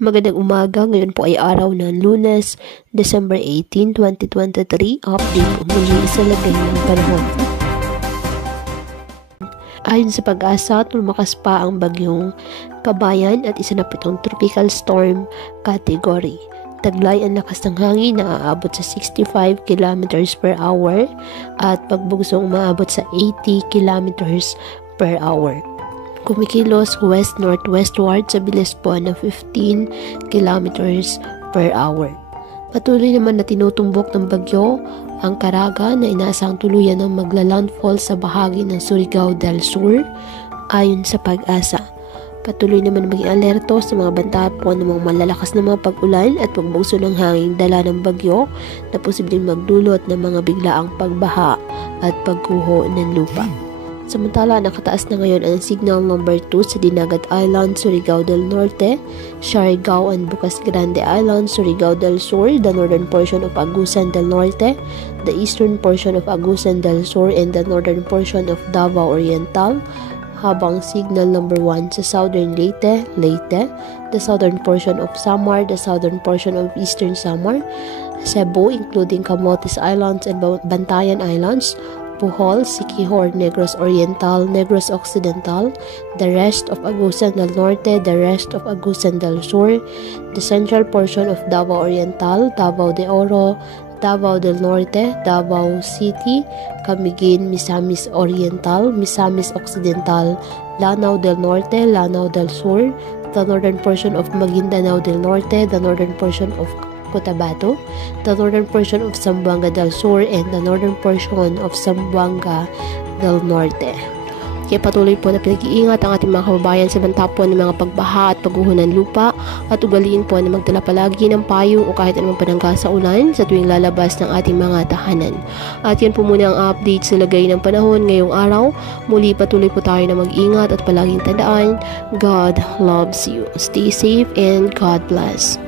Magandang umaga, ngayon po ay araw ng Lunes, December 18, 2023. Update po muli sa lagay ng panahon. Ayon sa Pag-asa, lumakas pa ang bagyong Kabayan at isa na pitong tropical storm category. Taglay ang lakas ng hangin na aabot sa 65 km per hour at pagbugsong umaabot sa 80 km per hour. Kumikilos west-northwestward sa bilis po ng 15 km per hour. Patuloy naman na tinutumbok ng bagyo ang Caraga na inaasang tuluyan ng magla-landfall sa bahagi ng Surigao del Sur ayon sa Pag-asa. Patuloy naman maging alerto sa mga banta po ng mga malalakas na mga pag-ulan at pagbugso ng hangin dala ng bagyo na posibleng magdulot ng mga biglaang pagbaha at pagguho ng lupa. Samantala, nakataas na ngayon ang signal number 2 sa Dinagat Island, Surigao del Norte, Siargao and Bukas Grande Island, Surigao del Sur, the northern portion of Agusan del Norte, the eastern portion of Agusan del Sur, and the northern portion of Davao Oriental, habang signal number 1 sa southern Leyte, the southern portion of Samar, the southern portion of eastern Samar, Cebu, including Camotes Islands and Bantayan Islands, Bohol, Siquijor, Negros Oriental, Negros Occidental, the rest of Agusan del Norte, the rest of Agusan del Sur, the central portion of Davao Oriental, Davao de Oro, Davao del Norte, Davao City, Camiguin, Misamis Oriental, Misamis Occidental, Lanao del Norte, Lanao del Sur, the northern portion of Maguindanao del Norte, the northern portion of Cotabato, the northern portion of Zamboanga del Sur, and the northern portion of Zamboanga del Norte. Kaya patuloy po na pinag-iingat ang ating mga kababayan sa banta po ng mga pagbaha at pagguho ng lupa at ugaliin po na magdala palagi ng payong o kahit anumang panangga sa ulan sa tuwing lalabas ng ating mga tahanan. At yan po muna ang update sa lagay ng panahon ngayong araw. Muli patuloy po tayo na mag-ingat at palaging tandaan, God loves you. Stay safe and God bless.